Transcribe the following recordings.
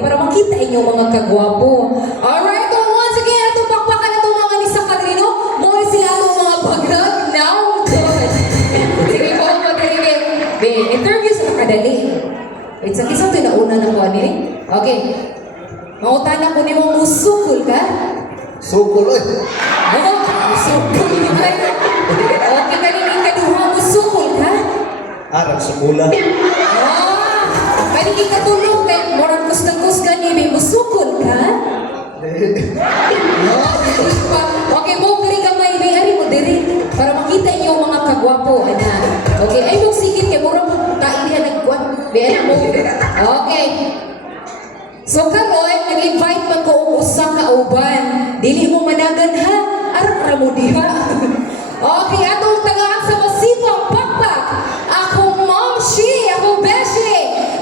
para makita inyo mga kagwapo. Alright, so once again, itong pakpakan itong mga ni sa Kadrino, muna sila itong mga bagrag now. Sige po, mag-ibig. Interview sa nakadali. Wait, sa kisang ito nauna ng ko, ni? Okay. Mautana ko ni mo, musukul ka? Sukul, oy. Oo, musukul ka. Okay, kanina kaduha, musukul ka? Arang sukula. Kanina katulog, morang kusgan-kusgan ni may musukul ka? Okay, mo kari gamay may ari mo diri para makita niyo mga kagwapo ana. Okay, ay mo sigit kay murang tain diha nagkuan. Be mo. Okay. So karon nag-invite man ko og usa ka uban. Dili mo managan ha. Ara ra mo diha. Okay, atong tagaan sa masipang pakpak. Ako Mom Shi, ako Beshi.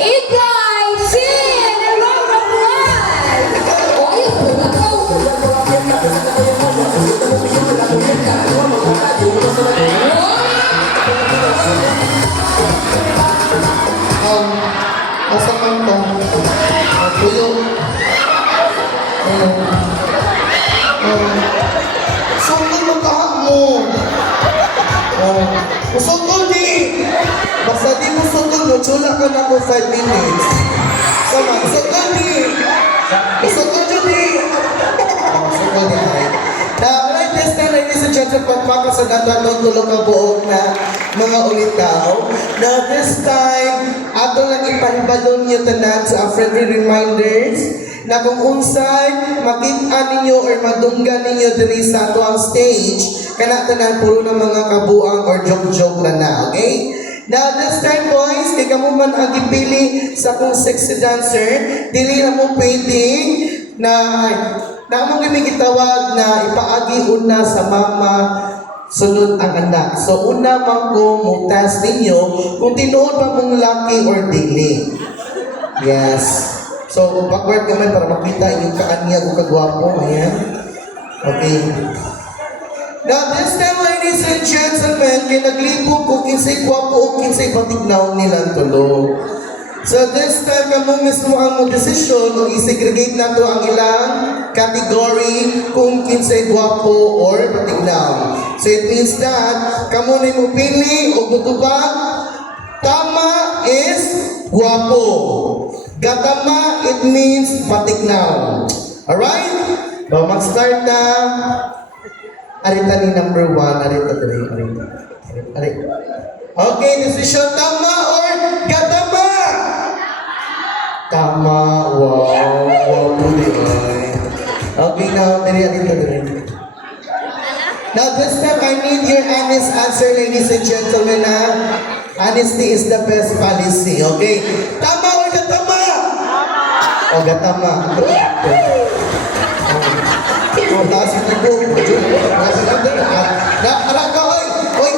Ikay Chin, and round of applause. Oh, ayun, ako. Asa man ka? Tuyo. Sukul mo kahap mo. Usukul di. Basta di mo sukul mo, chula ka na ko 5 minutes. Sama, usukul di. Usukul di. Usukul di. Now, like this time, ladies and gentlemen, pagpaka sa natanong tulong ka buong na mga ulitaw. Now, this time, ato lang ipahibalon niyo tanan sa friendly reminders na kung unsay makita ninyo or madunggan ninyo diri sa ato ang stage, kana tanan puro ng mga kabuang or joke-joke na, okay? Now, this time, boys, kay kamo man ang gipili sa kung sexy dancer, dili na mo pwede na among gitawag na ipaagi una sa mama sunod ang anak. So una man ko mo test ninyo kung tinuod pa mong lucky or dili. Yes. So backward naman para makita yung kaanya o kagwapo. Ayan. Okay. Now this time, ladies and gentlemen, kay naglibog ko kinsay gwapo o kinsay patignaw nilang tulo. So this time, kamo mismo ang mo desisyon o i-segregate na to ang ilang category kung kinsay gwapo or patignaw. So it means that, kamo na mo pili o gutubag, tama is gwapo. Gatama, it means patignaw. Alright? So mag-start na. Arita ni number 1, arita 3, arita. Okay, decision tama or gatama? Tama, wow, wow, okay, now, dali. Now, this time, I need your honest answer, ladies and gentlemen, ha? Honesty is the best policy, okay? Tama or gatama? Tama! O, gatama. O, taas yung tubo. Nakara ka, oy,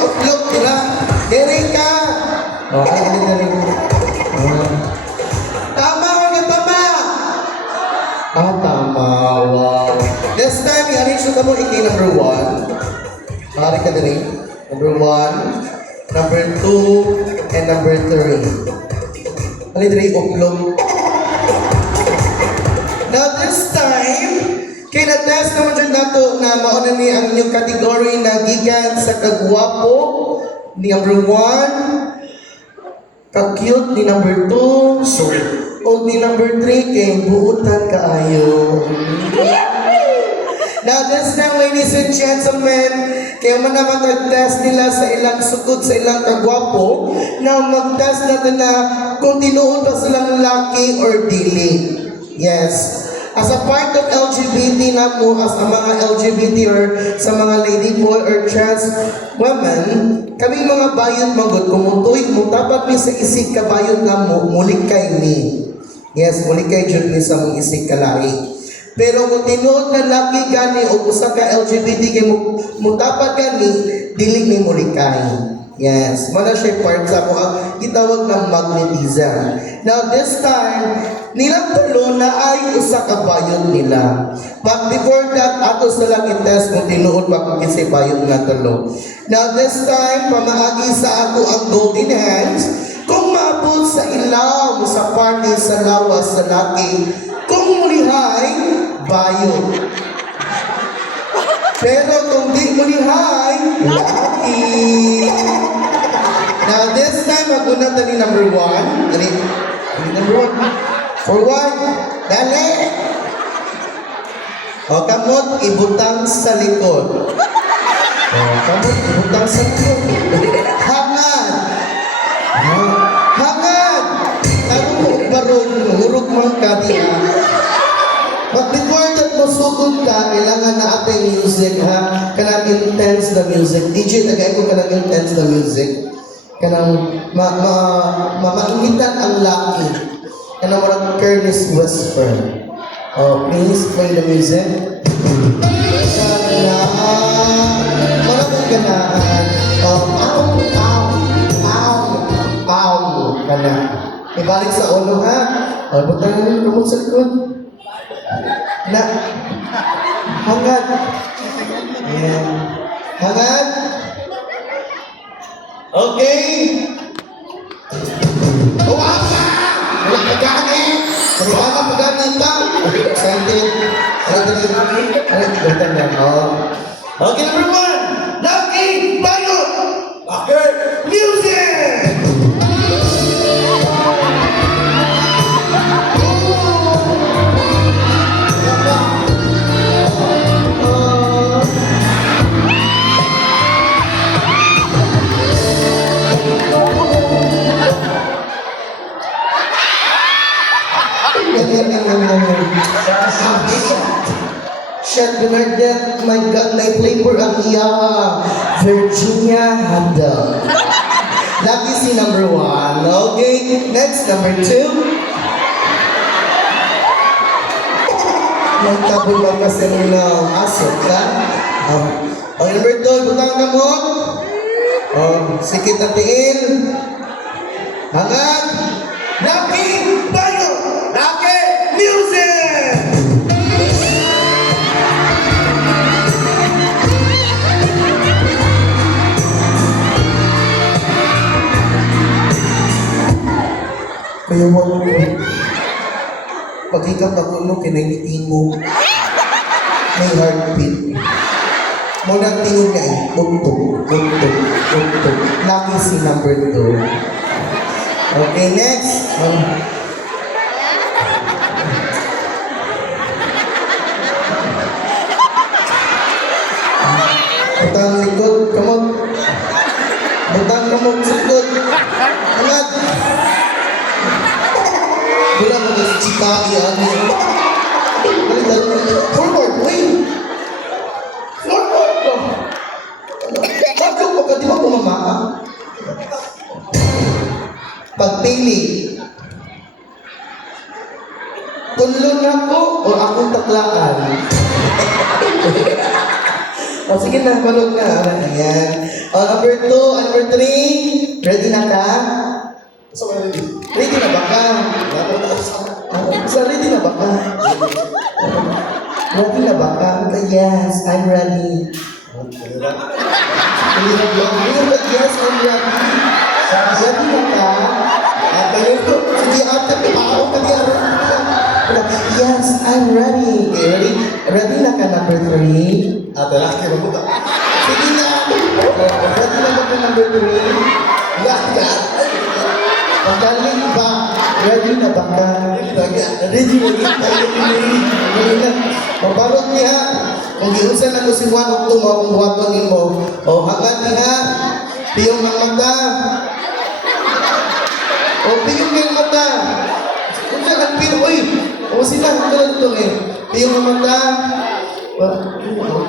uplok, tira. Dere ka. Okay, dali. Tama. Wow. This time, yari siya mo iki number 1. Mari ka dali. Number 1, number 2, and number 3. Mali dali, uplong. Now this time, kina-test naman dyan nato na mauna ni ang inyong category na gigan sa kagwapo ni number 1, ka-cute ni number 2, o ni number 3 kay buutan kaayo. Now this time, ladies and gentlemen, kaya man naman nag-test nila sa ilang sukod, sa ilang kagwapo, na mag-test natin na kung tinuod ba silang lucky or dili. Yes. As a part of LGBT na po, as a mga LGBT or sa mga lady boy or trans women, kaming mga bayot magod, kumutuig mo, tapat mi sa isig ka bayot na mo, mulik kay mi. Yes, muli kay Jud ni sa mong isig kalai. Pero kung tinuod na laki gani o usa ka LGBT kay mutapat gani, dili ni muli kay. Yes, mana siya part sa mo ang gitawag ng magnetism. Now this time, nilang tulo na ay usa ka bayot nila. But before that, ato silang i-test kung tinuod ba kung kisay bayot na tulo. Now this time, pamaagi sa ako ang golden hands. Kung maabot sa ilaw sa party sa lawas sa laki. Kung mulihay, bayo. Pero kung di mulihay, laki. Now this time, maguna tali number 1. Dali number 1. For what? Dali. O, kamot, ibutang sa likod. O, kamot, ibutang sa likod. Hangad. Hangad. Tanong mo, barong, hurog mong kadiya. But before that mo sugod ka, kailangan na ating music, ha? Kanang intense the music. DJ, tagay ko kanang intense the music. Kanang maingitan ang laki. Kanang marang careless whisper. Oh, please play the music. Maraming ganaan. Oh, ow. Kana. Ibalik sa ulo, ha? Oh, butang yung rumot sa likod. Na. Hangad. Ayan. Hangad. Okay. Uwaka! Wala ka gani! Wala ka pagani ka! Excited. Okay, number 1. Lucky Bayo! Okay, music! Shot Bernadette, my God, may flavor ang iya. Virginia Handel. Lucky si number 1. Okay, next, number 2. Nagtabol lang kasi ng aso ka. Okay, number 2, butang ka mo. Sikit na tiin. Hangad. Lucky Bayo! Lucky Music! Kaya mo, pag ikaw kapuno, kinaitin mo, may heartbeat. Muna tingin niya ay, untog. Lucky si number 2. Okay, next. Butang likod, kamot. Butang kamot, sikod. Angat. Wala mo kasi chika, iyan. Forward, wait. Forward ko. Bago ko ka, di ba kumamaka? Pagpili. Tunlon ako o akong taklaan? O sige na, balog na. Ayan. O, number 2, number 3. Ready na ka? Ready na ba ka? Ready na ba ka? Ready na ba ka? Yes, I'm ready. Yes, I'm ready. Ready na ka? Sige, ate, ako ka diyan. Yes, I'm ready. Okay, ready? Ready na ka, number 3? Ate, laki mo ba? Sige na. Ready na ba ka, number 3? Laki ka. Magaling ba? Ready na ba ka? Ready na. Mabalot niya. Kung giusan na ko si Juan o tumo, kung buhaton mo. O, hangad niya. Piyong ng mata. O, piyong ng mata. Kung saan ang piyong, uy. O, sila, ito lang ito eh. Piyong ng mata.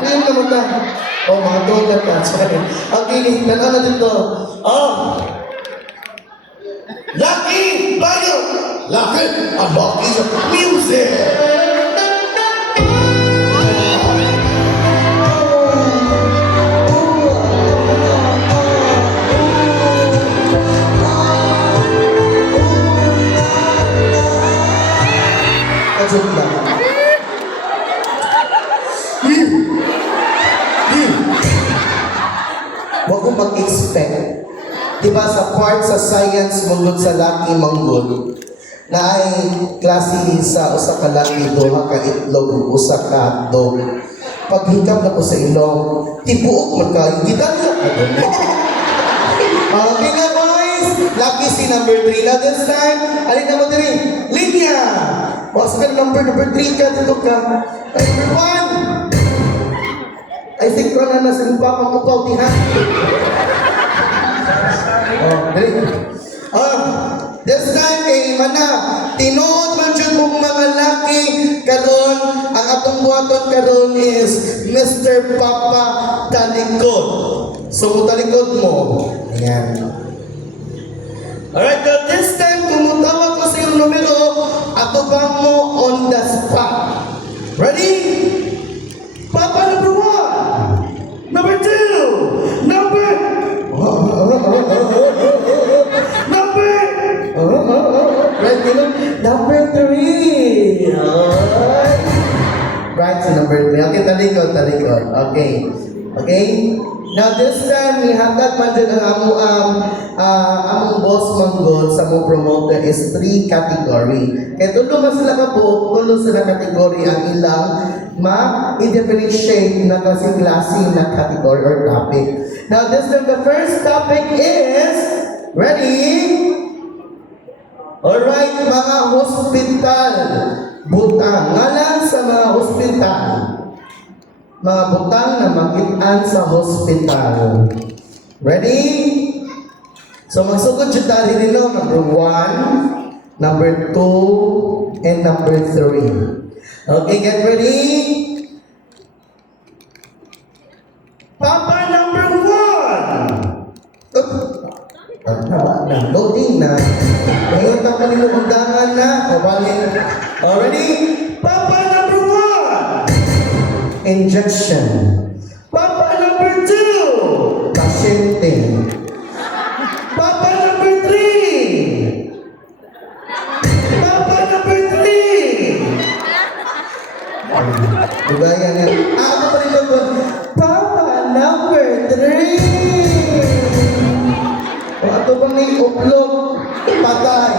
Piyong ng mata. O, mga doon na ta. Okay, tanaw na dito. Lucky Bayo! Lucky! Ang Lucky Music! Joke lang. Huwag kong mag-expect diba sa part sa science mungod sa laki manggod, na ay klase sa usa ka laki, duha ka itlog, usa ka dog. Paghikap na ko sa ilong, tibuok man ka, gidala ka doon. Okay na boys, lucky si number 3 na this time. Alin na mo din? Linya! Wasa ka number 3 ka, dito ka. Number 1! I think ko na nasa lupa pang upaw, tihan. Dali. This time, mana, tinuod man dyan mong mga laki, karon ang atong buhaton karon is Mr. Papa Talikod. So, talikod mo. Ayan. Alright, now this time, kung mutawag ko sa iyong numero, atubang mo on the spot. Ready? Papa number 1, number 2, number... Number 3. Right, so number 3. Okay, talikod. Okay. Okay? Now this time, we have that man dyan ang among boss manggod sa mong promoter is 3 category. Kaya tulo man sila ka po, tulo sila category ang ilang ma-differentiate na kasi klase na category or topic. Now this time, the first topic is, ready? Alright, mga hospital. Butang. Ngalan sa mga hospital. Mga butang na makitaan sa hospital. Ready? So, magsugod siya tayo nilo. Number 1, number 2, and number 3. Okay, get ready? Papa number 1! Loading na. Ngayon ang kanilong undangan na. Kabalin. Already? Papa number 1. Injection. Papa number 2. Pasyente. Papa number 3. Papa number 3. Bugaya nga. Ako pa rin ako. Papa number 3. O ato bang may uplog, patay.